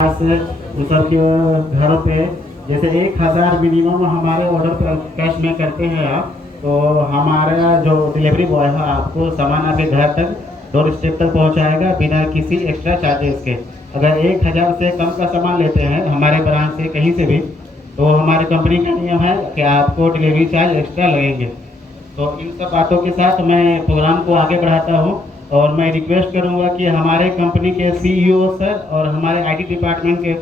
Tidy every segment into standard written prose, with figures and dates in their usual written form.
सबके घरों पे जैसे 1000 मिनिमम हमारे ऑर्डर पर कैश में करते हैं आप, तो हमारा जो डिलीवरी बॉय है आपको सामान आपके घर तक डोर स्टेप तक पहुंचाएगा बिना किसी एक्स्ट्रा चार्जेस के। अगर 1000 से कम का सामान लेते हैं हमारे ब्रांच से कहीं से भी, तो हमारे कंपनी का नियम है कि आपको डिलीवरी चार्ज एक्स्ट्रा लगेंगे। तो इन सब बातों के साथ मैं प्रोग्राम को आगे बढ़ाता हूँ और मैं रिक्वेस्ट करूँगा कि हमारे कंपनी के CEO सर और हमारे IT डिपार्टमेंट के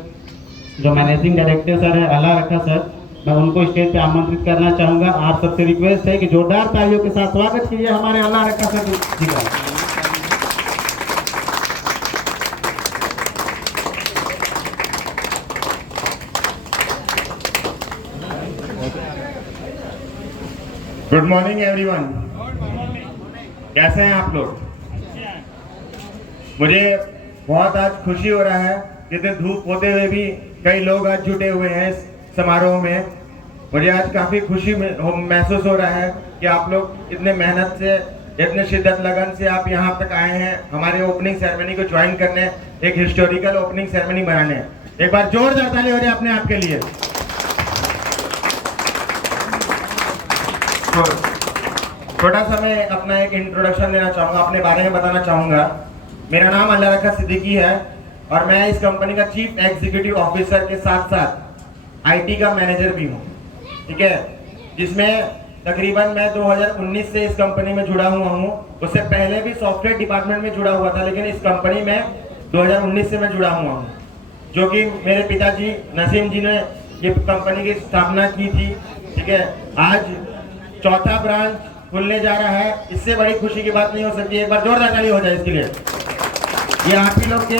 जो मैनेजिंग डायरेक्टर सर है अल्लाह रखा सर, मैं उनको स्टेज पे आमंत्रित करना चाहूँगा। आप सबसे रिक्वेस्ट है कि जोरदार तालियों के साथ स्वागत कीजिए हमारे अल्लाह रखा सर जी का। Good morning everyone. कैसे हैं आप लोग? मुझे बहुत आज खुशी हो रहा है कि इतने धूप होते हुए भी कई लोग आज जुटे हुए हैं इस समारोह में। मुझे आज काफ़ी खुशी महसूस हो रहा है कि आप लोग इतने मेहनत से, इतने शिद्दत लगन से आप यहाँ तक आए हैं हमारे ओपनिंग सेरेमनी को ज्वाइन करने, एक हिस्टोरिकल ओपनिंग सेरेमनी बनाने। एक बार जोरदार ताली हो जाए अपने आप के लिए। छोटा सा मैं अपना एक इंट्रोडक्शन देना चाहूँगा, अपने बारे में बताना चाहूँगा। मेरा नाम अल्लाह रखा सिद्दीकी है और मैं इस कंपनी का चीफ एग्जीक्यूटिव ऑफिसर के साथ साथ IT का मैनेजर भी हूँ, ठीक है, जिसमें तकरीबन मैं 2019 से इस कंपनी में जुड़ा हुआ हूँ। उससे पहले भी सॉफ्टवेयर डिपार्टमेंट में जुड़ा हुआ था, लेकिन इस कंपनी में 2019 से मैं जुड़ा हुआ हूँ, जो कि मेरे पिताजी नसीम जी ने ये कंपनी की स्थापना की थी, ठीक है। आज चौथा ब्रांच खुलने जा रहा है, इससे बड़ी खुशी की बात नहीं हो सकती। एक बार जोरदार ताली हो जाए इसके लिए। ये आप ही लोग के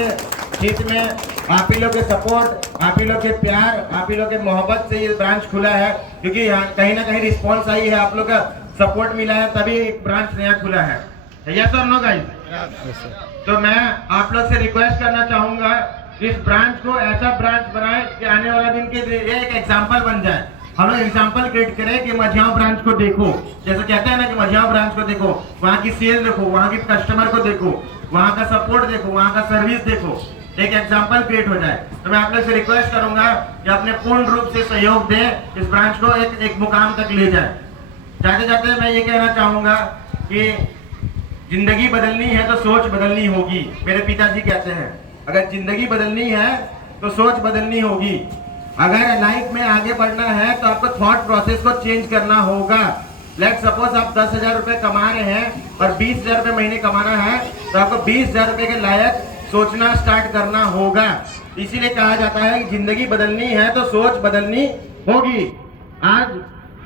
हित में, आप ही लोग के सपोर्ट, आप ही लोग के प्यार, आप ही लोग के मोहब्बत से ये ब्रांच खुला है, क्योंकि यहाँ कहीं ना कहीं रिस्पॉन्स आई है, आप लोग का सपोर्ट मिला है, तभी एक ब्रांच नया खुला है। यस और नो गाइस? तो मैं आप लोग से रिक्वेस्ट करना चाहूंगा इस ब्रांच को ऐसा ब्रांच बनाए कि आने वाला दिन के लिए एक एग्जाम्पल बन जाए। हम लोग एग्जाम्पल क्रिएट करें कि मझियाओं ब्रांच को देखो, जैसे कहते हैं ना कि मझियाओं ब्रांच को देखो, वहाँ की सेल देखो, वहाँ की कस्टमर को देखो, वहाँ का सपोर्ट देखो, वहाँ का सर्विस देखो, एक एग्जाम्पल क्रिएट हो जाए। तो मैं आप लोग से रिक्वेस्ट करूंगा कि अपने पूर्ण रूप से सहयोग दें, इस ब्रांच को एक मुकाम तक ले जाए। जाते जाते मैं ये कहना चाहूंगा कि जिंदगी बदलनी है तो सोच बदलनी होगी। मेरे पिताजी कहते हैं अगर जिंदगी बदलनी है तो सोच बदलनी होगी। अगर लाइफ में आगे बढ़ना है तो आपको थॉट प्रोसेस को चेंज करना होगा। लेट सपोज आप 10,000 रुपए कमा रहे हैं और 20,000 रुपए महीने कमाना है, तो आपको 20,000 रुपए के लायक सोचना स्टार्ट करना होगा। इसीलिए कहा जाता है कि जिंदगी बदलनी है तो सोच बदलनी होगी। आज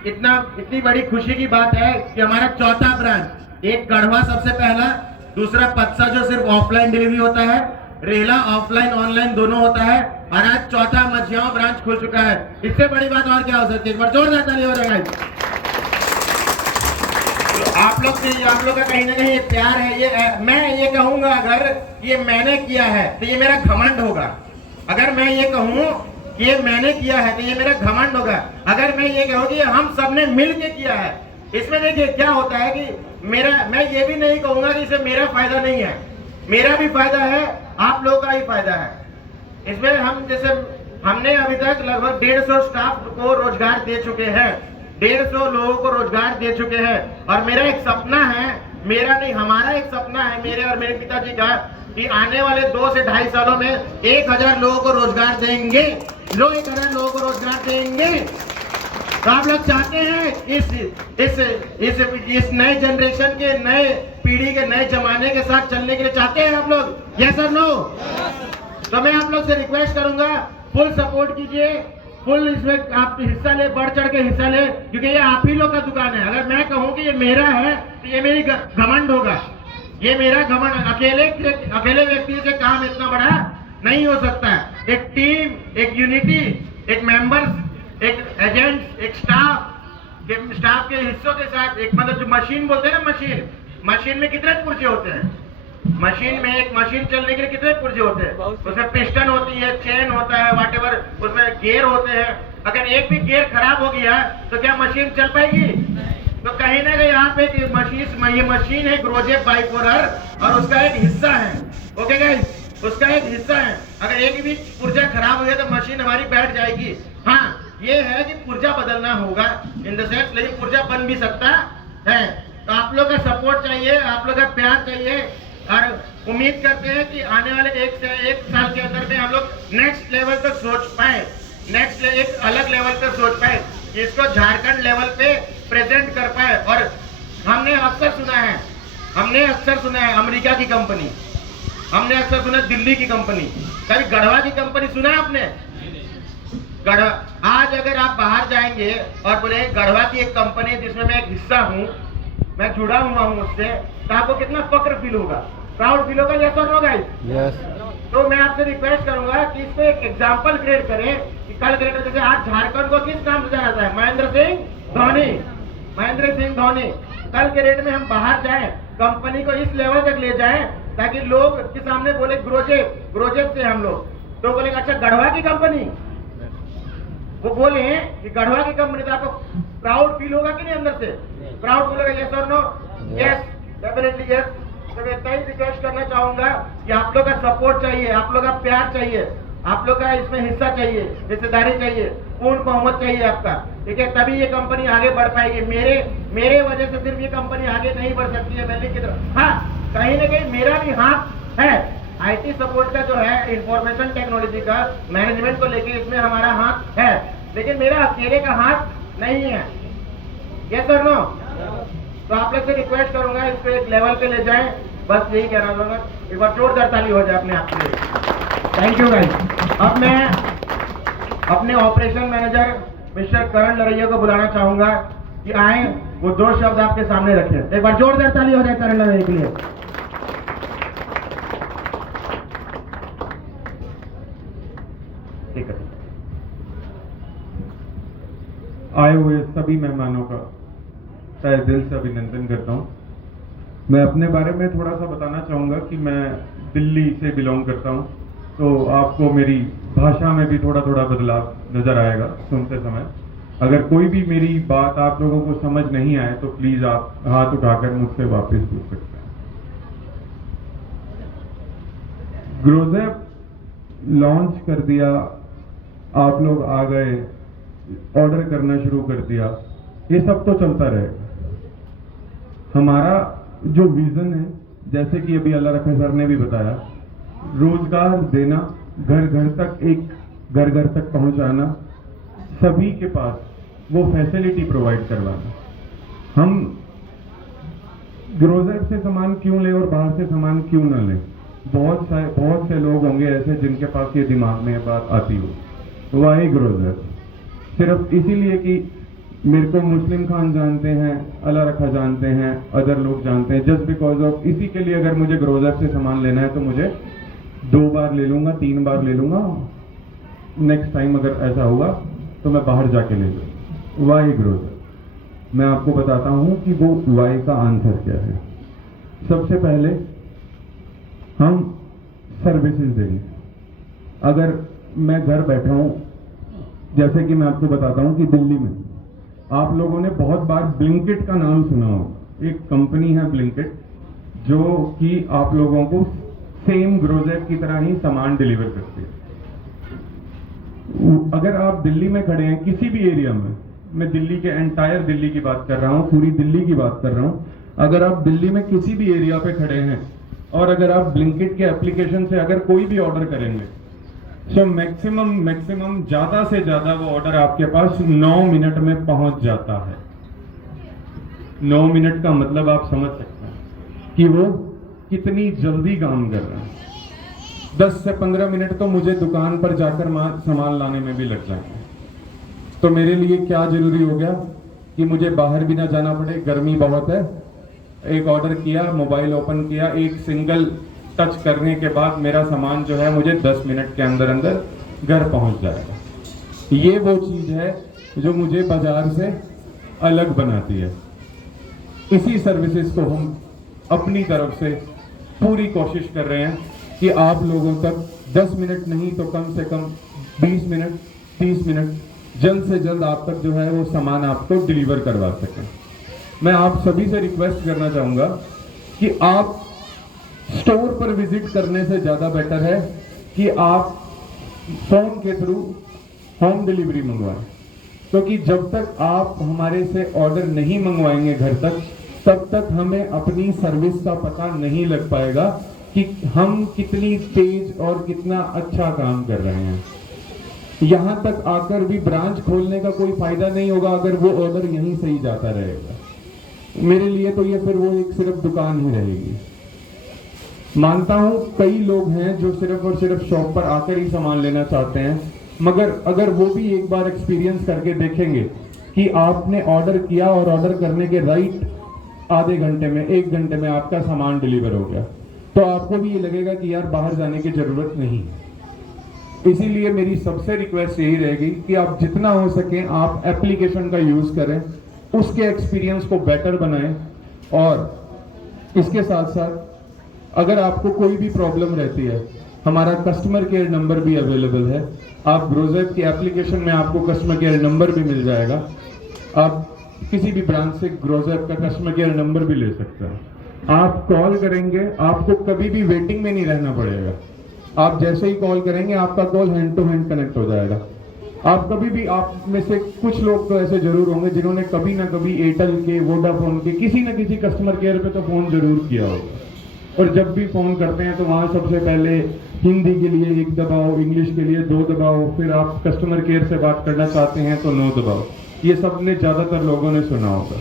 इतनी बड़ी खुशी की बात है कि हमारा चौथा ब्रांच, एक गढ़वा सबसे पहला, दूसरा पत्सा जो सिर्फ ऑफलाइन डिलीवरी होता है, रेला ऑफलाइन ऑनलाइन दोनों होता है, और आज चौथा मझियाओं ब्रांच खुल चुका है। इससे बड़ी बात और क्या हो सकती है? एक बार जोरदार ताली हो रहा है। आप लोग का कहीं ना कहीं ये प्यार है। ये मैं ये कहूंगा अगर ये मैंने किया है तो ये मेरा घमंड होगा। मैं ये कहूँ कि ये मैंने किया है तो ये मेरा घमंड होगा। अगर मैं ये कहूँ कि हम सबने मिल के किया है, इसमें देखिए क्या होता है कि मैं ये भी नहीं कहूंगा कि इससे मेरा फायदा नहीं है, मेरा भी फायदा है, आप लोगों का ही फायदा है। इसमें हमने अभी तक लगभग 150 स्टाफ को रोजगार दे चुके हैं, 150 लोगों को रोजगार दे चुके हैं। और मेरा एक सपना है, मेरा नहीं हमारा एक सपना है, मेरे और मेरे पिताजी का, कि आने वाले 2 से 2.5 सालों में 1000 लोगों को रोजगार देंगे। 1000 लोगों को रोजगार देंगे। तो आप लोग चाहते हैं इस नए जनरेशन के, नए पीढ़ी के, नए जमाने के साथ चलने के लिए चाहते हैं आप लोग? यस और नो? तो मैं आप लोग से रिक्वेस्ट करूंगा फुल सपोर्ट कीजिए, फुल इसमें आप हिस्सा ले, बढ़ चढ़ के हिस्सा ले, क्योंकि ये आप ही लोग का दुकान है। अगर मैं कहूँ कि ये मेरा है तो ये मेरी घमंड होगा, ये मेरा घमंड। अकेले व्यक्ति से काम इतना बड़ा नहीं हो सकता है। एक टीम, एक यूनिटी, एक मेंबर्स, एक एजेंट, एक स्टाफ के हिस्सों के साथ, एक मतलब जो मशीन बोलते हैं ना, मशीन में कितने पुर्जे होते हैं? एक मशीन चलने के लिए कितने पुर्जे होते हैं? उसमें पिस्टन होती है, चेन होता है, व्हाटएवर, उसमें गियर होते हैं। अगर एक भी गियर खराब हो गया तो क्या मशीन चल पाएगी? तो कहीं ना कहीं आप ये मशीन है ग्रोजेप बाइपोलर, और उसका एक हिस्सा है। ओके गाइस, उसका एक हिस्सा है। अगर एक भी पुर्जा खराब हो गया तो मशीन हमारी बैठ जाएगी। हाँ, ये है कि पुर्जा बदलना होगा इन द सेंस, लेकिन पुर्जा बन भी सकता है। तो आप लोग का सपोर्ट चाहिए, आप लोग का प्यार चाहिए, और उम्मीद करते हैं कि आने वाले एक साल के अंदर में हम लोग नेक्स्ट लेवल तक सोच पाए, एक अलग लेवल पे सोच पाए, इसको झारखंड लेवल पे प्रेजेंट कर पाए। और हमने अक्सर सुना है अमेरिका की कंपनी, हमने अक्सर सुना दिल्ली की कंपनी, कभी गढ़वा की कंपनी सुना है आपने? गढ़वा, आज अगर आप बाहर जाएंगे और बोले गढ़वा की एक कंपनी जिसमें मैं एक हिस्सा हूँ, मैं जुड़ा हुआ हूँ उससे, तो आपको कितना फक्र फील होगा, प्राउड फील होगा, यस और नो गाइस? यस। तो मैं आपसे रिक्वेस्ट करूंगा कि इसको एक एग्जांपल क्रिएट करें कि कल क्रिएट, जैसे आज झारखंड को किस नाम से जाना जाता है? महेंद्र सिंह धोनी। कल के डेट में हम बाहर जाएं, कंपनी को इस लेवल तक ले जाएं ताकि लोग के सामने बोले ग्रोजेट से हम लोग, तो बोले अच्छा गढ़वा की कंपनी, वो बोले कि गढ़वा की कंपनी, तो आपको प्राउड फील होगा कि नहीं अंदर से? प्राउड फील होगा, यस और नो? Yes, definitely yes. तो मैं इतना ही रिक्वेस्ट करना चाहूंगा कि आप लोग का सपोर्ट चाहिए, आप लोग का प्यार चाहिए, आप लोग का इसमें हिस्सा चाहिए, हिस्सेदारी चाहिए, पूर्ण बहुमत चाहिए आपका, ठीक है? तभी ये कंपनी आगे बढ़ पाएगी। मेरे वजह से सिर्फ ये कंपनी आगे नहीं बढ़ सकती है मेरी की तरफ। हाँ, कहीं ना कहीं मेरा भी हाथ है, आईटी सपोर्ट का जो है, इंफॉर्मेशन टेक्नोलॉजी का मैनेजमेंट को लेके इसमें हमारा हाथ है, लेकिन मेरा अकेले का हाथ नहीं है। यस और नो? तो आप लोग से रिक्वेस्ट करूंगा इसको एक लेवल पे ले जाएं, बस यही कहना चाहूंगा। एक बार जोरदार ताली हो जाए अपने आप के लिए। Thank you guys. अब मैं अपने ऑपरेशन मैनेजर मिस्टर करण लड़ैया को बुलाना चाहूंगा कि आए, वो 2 शब्द आपके सामने रखें। एक बार जोरदार ताली हो जाए करण लड़ैया के लिए। ठीक है। आए हुए सभी मेहमानों का तहे दिल से अभिनंदन करता हूँ। मैं अपने बारे में थोड़ा सा बताना चाहूँगा कि मैं दिल्ली से बिलोंग करता हूँ, तो आपको मेरी भाषा में भी थोड़ा थोड़ा बदलाव नज़र आएगा सुनते समय। अगर कोई भी मेरी बात आप लोगों को समझ नहीं आए तो प्लीज़ आप हाथ उठाकर मुझसे वापस पूछ सकते हैं। ग्रोजेप लॉन्च कर दिया, आप लोग आ गए, ऑर्डर करना शुरू कर दिया, ये सब तो चलता रहेगा। हमारा जो विजन है, जैसे कि अभी अल्लाह रखा सर ने भी बताया, रोजगार देना, घर घर तक पहुंचाना, सभी के पास वो फैसिलिटी प्रोवाइड करवाना। हम ग्रोजर से सामान क्यों लें और बाहर से सामान क्यों ना लें? बहुत से लोग होंगे ऐसे जिनके पास ये दिमाग में बात आती हो। वाई ग्रोजर सिर्फ इसीलिए कि मेरे को मुस्लिम खान जानते हैं, अल्लाह रखा जानते हैं, अदर लोग जानते हैं, जस्ट बिकॉज ऑफ इसी के लिए अगर मुझे ग्रोजर से सामान लेना है तो मुझे 2 बार ले लूंगा, 3 बार ले लूंगा, नेक्स्ट टाइम अगर ऐसा होगा तो मैं बाहर जाके ले लूँगा। वाई ग्रोजर, मैं आपको बताता हूं कि वो वाई का आंसर क्या है। सबसे पहले हम सर्विसेज देंगे। अगर मैं घर बैठा हूं, जैसे कि मैं आपको बताता हूं कि दिल्ली में आप लोगों ने बहुत बार ब्लिंकिट का नाम सुना हो। एक कंपनी है ब्लिंकिट, जो कि आप लोगों को सेम ग्रोजेप की तरह ही सामान डिलीवर करती है। अगर आप दिल्ली में खड़े हैं किसी भी एरिया में, मैं दिल्ली के एंटायर दिल्ली की बात कर रहा हूँ, पूरी दिल्ली की बात कर रहा हूँ, अगर आप दिल्ली में किसी भी एरिया पे खड़े हैं और अगर आप ब्लिंकिट के एप्लीकेशन से अगर कोई भी ऑर्डर करेंगे, सो मैक्सिमम ज्यादा से ज्यादा वो ऑर्डर आपके पास 9 मिनट में पहुंच जाता है। 9 मिनट का मतलब आप समझ सकते हैं कि वो कितनी जल्दी काम कर रहे हैं। 10 से 15 मिनट तो मुझे दुकान पर जाकर सामान लाने में भी लग जाएंगे। तो मेरे लिए क्या जरूरी हो गया कि मुझे बाहर भी ना जाना पड़े, गर्मी बहुत है। एक ऑर्डर किया, मोबाइल ओपन किया, एक सिंगल टच करने के बाद मेरा सामान जो है मुझे 10 मिनट के अंदर अंदर घर पहुंच जाएगा। ये वो चीज है जो मुझे बाजार से अलग बनाती है। इसी सर्विसेज को हम अपनी तरफ से पूरी कोशिश कर रहे हैं कि आप लोगों तक 10 मिनट नहीं तो कम से कम 20 मिनट 30 मिनट जल्द से जल्द आप तक जो है वो सामान आपको डिलीवर करवा सकें। मैं आप सभी से रिक्वेस्ट करना चाहूँगा कि आप स्टोर पर विजिट करने से ज़्यादा बेटर है कि आप फ़ोन के थ्रू होम डिलीवरी मंगवाएं, क्योंकि जब तक आप हमारे से ऑर्डर नहीं मंगवाएंगे घर तक, तब तक हमें अपनी सर्विस का पता नहीं लग पाएगा कि हम कितनी तेज और कितना अच्छा काम कर रहे हैं। यहाँ तक आकर भी ब्रांच खोलने का कोई फायदा नहीं होगा अगर वो ऑर्डर यहीं से ही जाता रहेगा। मेरे लिए तो ये फिर वो एक सिर्फ दुकान ही रहेगी। मानता हूँ कई लोग हैं जो सिर्फ और सिर्फ शॉप पर आकर ही सामान लेना चाहते हैं, मगर अगर वो भी एक बार एक्सपीरियंस करके देखेंगे कि आपने ऑर्डर किया और ऑर्डर करने के राइट आधे घंटे में, 1 घंटे में आपका सामान डिलीवर हो गया, तो आपको भी ये लगेगा कि यार बाहर जाने की जरूरत नहीं। इसीलिए मेरी सबसे रिक्वेस्ट यही रहेगी कि आप जितना हो सके आप एप्लीकेशन का यूज करें, उसके एक्सपीरियंस को बेटर बनाएं, और इसके साथ साथ अगर आपको कोई भी प्रॉब्लम रहती है, हमारा कस्टमर केयर नंबर भी अवेलेबल है। आप ग्रोज़ेप की एप्लीकेशन में आपको कस्टमर केयर नंबर भी मिल जाएगा। आप किसी भी ब्रांच से ग्रोज़ेप का कस्टमर केयर नंबर भी ले सकते हैं। आप कॉल करेंगे, आपको कभी भी वेटिंग में नहीं रहना पड़ेगा। आप जैसे ही कॉल करेंगे आपका call hand to hand connect हो जाएगा। आप कभी भी, आप में से कुछ लोग तो ऐसे जरूर होंगे जिन्होंने कभी ना कभी एयरटेल के, वोडाफोन के, किसी ना किसी कस्टमर केयर पे तो फोन जरूर किया होगा, और जब भी फोन करते हैं तो वहां सबसे पहले हिंदी के लिए 1 दबाओ, इंग्लिश के लिए 2 दबाओ, फिर आप कस्टमर केयर से बात करना चाहते हैं तो 9 दबाओ। ये सबने ज्यादातर लोगों ने सुना होगा।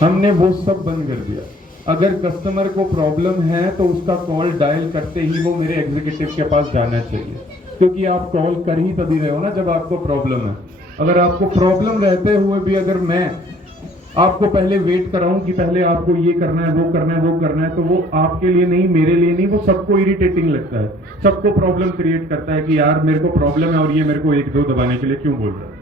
हमने वो सब बंद कर दिया। अगर कस्टमर को प्रॉब्लम है तो उसका कॉल डायल करते ही वो मेरे एग्जीक्यूटिव के पास जाना चाहिए, क्योंकि आप कॉल कर ही तभी रहे हो ना जब आपको प्रॉब्लम है। अगर आपको प्रॉब्लम रहते हुए भी अगर मैं आपको पहले वेट कराऊं कि पहले आपको ये करना है, वो करना है, वो करना है, तो वो आपके लिए नहीं, मेरे लिए नहीं, वो सबको इरिटेटिंग लगता है, सबको प्रॉब्लम क्रिएट करता है कि यार मेरे को प्रॉब्लम है और ये मेरे को 1-2 दबाने के लिए क्यों बोल रहा है।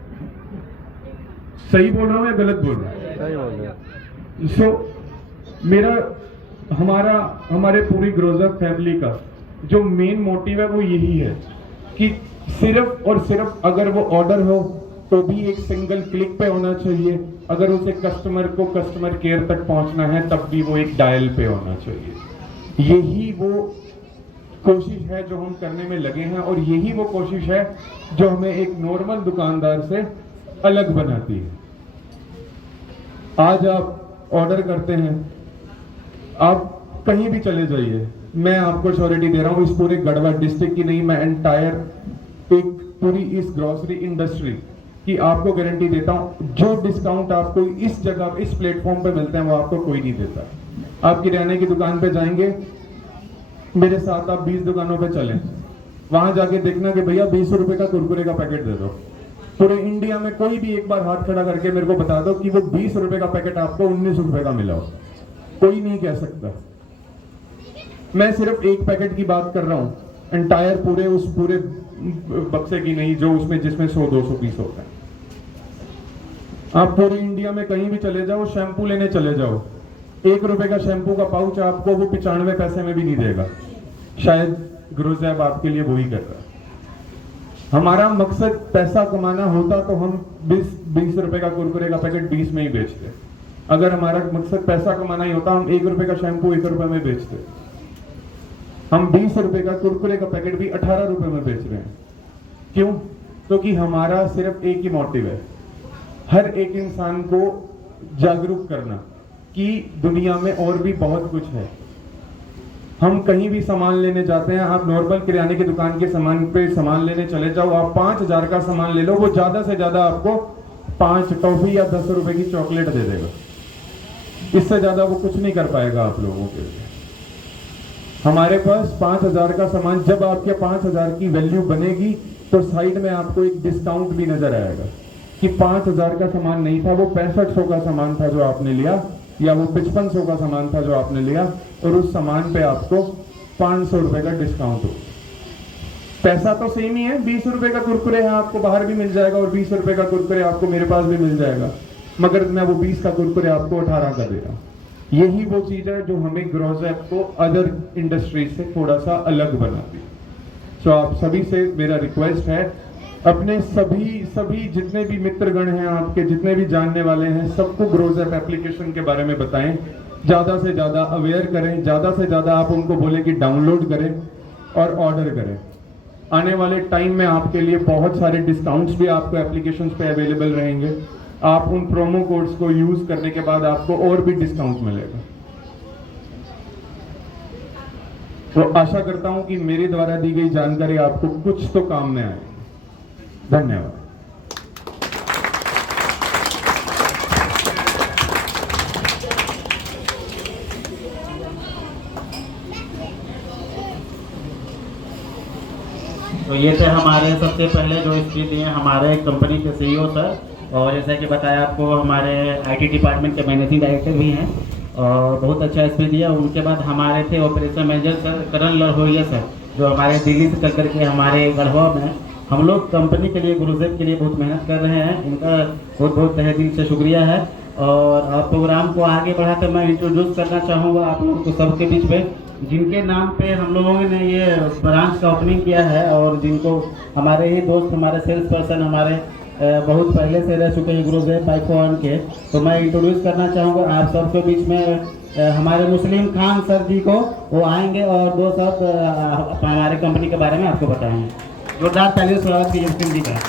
सही बोल रहा हूं या गलत बोल रहा हूं? सो मेरा, हमारे पूरी ग्रोज़ेप फैमिली का जो मेन मोटिव है वो यही है कि सिर्फ और सिर्फ अगर वो ऑर्डर हो तो भी एक सिंगल क्लिक पे होना चाहिए। अगर उसे कस्टमर को कस्टमर केयर तक पहुंचना है तब भी वो एक डायल पे होना चाहिए। यही वो कोशिश है जो हम करने में लगे हैं, और यही वो कोशिश है जो हमें एक नॉर्मल दुकानदार से अलग बनाती है। आज आप ऑर्डर करते हैं, आप कहीं भी चले जाइए, मैं आपको श्योरिटी दे रहा हूं, इस पूरे गढ़वा डिस्ट्रिक्ट की नहीं, मैं एंटायर एक पूरी इस ग्रोसरी इंडस्ट्री की आपको गारंटी देता हूं, जो डिस्काउंट आपको इस जगह, इस प्लेटफॉर्म पे मिलते हैं वो आपको कोई नहीं देता। आप किराने की दुकान पे जाएंगे, मेरे साथ आप 20 दुकानों पे चलें, वहां जाके देखना कि भैया 20 रुपए का कुरकुरे का पैकेट दे दो। पूरे इंडिया में कोई भी एक बार हाथ खड़ा करके मेरे को बता दो कि वो 20 रुपए का पैकेट आपको 19 रुपए का मिला हो। कोई नहीं कह सकता। मैं सिर्फ एक पैकेट की बात कर रहा हूं, एंटायर पूरे उस पूरे बक्से की नहीं जो उसमें, जिसमें 100-200 पीस होता है। आप पूरे इंडिया में कहीं भी चले जाओ, शैम्पू लेने चले जाओ, 1 रुपए का शैम्पू का पाउच आपको वो 95 पैसे में भी नहीं देगा। शायद ग्रोज़ेप आपके लिए वही कर रहा है। हमारा मकसद पैसा कमाना होता तो हम 20 रुपए का कुरकुरे का पैकेट 20 में ही बेचते। अगर हमारा मकसद पैसा कमाना ही होता, हम 1 रुपए का शैम्पू 1 रुपए में बेचते। हम 20 रुपए का कुरकुरे का पैकेट भी 18 रुपए में बेच रहे हैं। क्यों? क्योंकि हमारा सिर्फ एक ही मोटिव है, हर एक इंसान को जागरूक करना कि दुनिया में और भी बहुत कुछ है। हम कहीं भी सामान लेने जाते हैं, आप नॉर्मल किराने की दुकान के सामान पे सामान लेने चले जाओ, आप 5000 का सामान ले लो, वो ज्यादा से ज्यादा आपको 5 टॉफी या 10 रुपए की चॉकलेट दे देगा। इससे ज्यादा वो कुछ नहीं कर पाएगा आप लोगों के लिए। हमारे पास 5000 का सामान, जब आपके 5000 की वैल्यू बनेगी तो साइड में आपको एक डिस्काउंट भी नजर आएगा कि 5000 का सामान नहीं था, वो 6500 का सामान था जो आपने लिया, या वो 5500 का सामान था जो आपने लिया, और उस सामान पे आपको 500 रुपए का डिस्काउंट हो। पैसा तो सेम ही है, 20 रुपए का कुरकुरे है आपको बाहर भी मिल जाएगा, और 20 रुपए का कुरकुरे आपको मेरे पास भी मिल जाएगा, मगर मैं वो 20 का कुरकुरे आपको 18 का दे रहा हूं। यही वो चीज है जो हमें ग्रोज़ेप को अदर इंडस्ट्री से थोड़ा सा अलग बनाती है। सो आप सभी से मेरा रिक्वेस्ट है, अपने सभी जितने भी मित्रगण हैं, आपके जितने भी जानने वाले हैं, सबको ग्रोज़ेप एप्लीकेशन के बारे में बताएं, ज्यादा से ज्यादा अवेयर करें, ज्यादा से ज्यादा आप उनको बोलें कि डाउनलोड करें और ऑर्डर करें। आने वाले टाइम में आपके लिए बहुत सारे डिस्काउंट्स भी आपको एप्लीकेशंस पे अवेलेबल रहेंगे। आप उन प्रोमो कोड्स को यूज करने के बाद आपको और भी डिस्काउंट मिलेगा। तो आशा करता हूं कि मेरे द्वारा दी गई जानकारी आपको कुछ तो काम में आएगी। धन्यवाद। तो ये थे हमारे सबसे पहले जो स्पीच दिए हमारे कंपनी के सीईओ सर, और जैसा कि बताया आपको हमारे आईटी डिपार्टमेंट के मैनेजिंग डायरेक्टर भी हैं और बहुत अच्छा स्पीच दिया। उनके बाद हमारे थे ऑपरेशन मैनेजर सर करण लहोरिया सर, जो हमारे दिल्ली से चल करके हमारे गढ़वा में हम लोग कंपनी के लिए गुरुदेव के लिए बहुत मेहनत कर रहे हैं। इनका बहुत बहुत तहे दिल से शुक्रिया है। और प्रोग्राम को आगे बढ़ाकर मैं इंट्रोड्यूस करना चाहूँगा आप लोगों को सबके बीच में, जिनके नाम पे हम लोगों ने ये ब्रांच का ओपनिंग किया है और जिनको हमारे ही दोस्त हमारे सेल्स पर्सन हमारे बहुत पहले से रह चुके हैं गुरुदेव बाइकॉन के। तो मैं इंट्रोड्यूस करना चाहूँगा आप सबके बीच में हमारे मुस्लिम खान सर जी को। वो आएंगे और दो सब हमारे कंपनी के बारे में आपको बताएंगे। जोरदार तालियों से स्वागत कीजिए मुस्लिम जी का।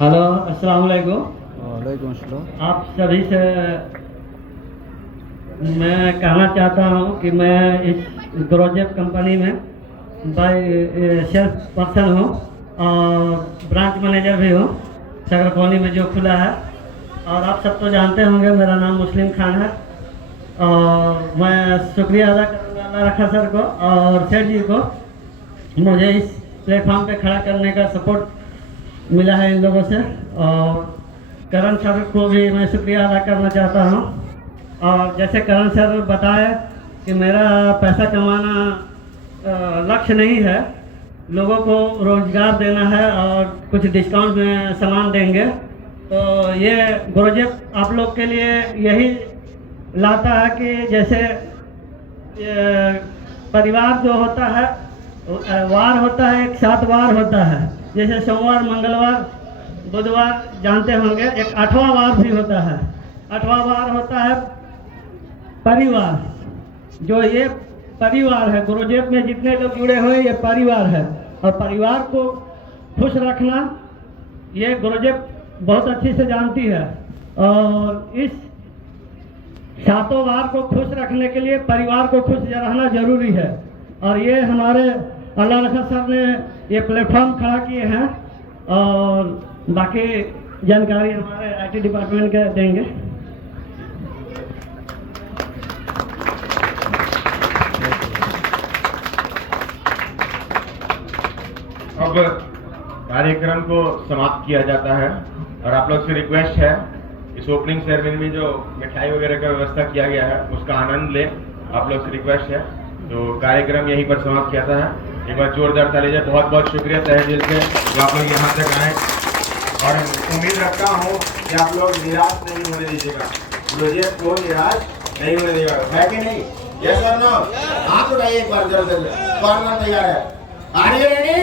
हेलो, अस्सलाम वालेकुम। वालेकुम अस्सलाम। आप सभी से मैं कहना चाहता हूँ कि मैं इस ग्रोजेप कंपनी में सेल्स पर्सन हूँ और ब्रांच मैनेजर भी हूँ सागरकौनी में जो खुला है। और आप सब तो जानते होंगे मेरा नाम मुस्लिम खान है और मैं शुक्रिया अदा करूँगा अल्लाह रखा सर को और सेठ जी को, मुझे इस प्लेटफॉर्म पे खड़ा करने का सपोर्ट मिला है इन लोगों से। और करण सर को भी मैं शुक्रिया अदा करना चाहता हूँ। और जैसे करण सर बताए कि मेरा पैसा कमाना लक्ष्य नहीं है, लोगों को रोज़गार देना है और कुछ डिस्काउंट में सामान देंगे। तो ये ग्रोजेप आप लोग के लिए यही लाता है कि जैसे परिवार जो होता है वार होता है, एक साथ वार होता है। जैसे सोमवार मंगलवार बुधवार जानते होंगे, एक 8वां वार भी होता है। 8वां वार होता है परिवार। जो ये परिवार है ग्रोजेप में जितने लोग जुड़े हुए ये परिवार है और परिवार को खुश रखना ये ग्रोजेप बहुत अच्छी से जानती है। और इस 7वां वार को खुश रखने के लिए परिवार को खुश रहना जरूरी है। और ये हमारे अल्लाह रखा सर ने ये प्लेटफॉर्म खड़ा किए हैं और बाकी जानकारी हमारे आईटी डिपार्टमेंट के देंगे। अब कार्यक्रम को समाप्त किया जाता है और आप लोग से रिक्वेस्ट है इस ओपनिंग सेरेमनी में जो मिठाई वगैरह का व्यवस्था किया गया है उसका आनंद लें। आप लोग से रिक्वेस्ट है। तो कार्यक्रम यहीं पर समाप्त किया था। एक बार जोरदार ताली दे। बहुत बहुत शुक्रिया तहे दिल से जो आप लोग यहाँ तक आए और उम्मीद रखता हूँ कि आप लोग निराश नहीं होने दीजिएगा। प्रोजेक्ट को निराश नहीं होने देगा, है कि नहीं? यस और नो? हाथ उठाइए एक बार जरा से। कौन तैयार है? Are you ready?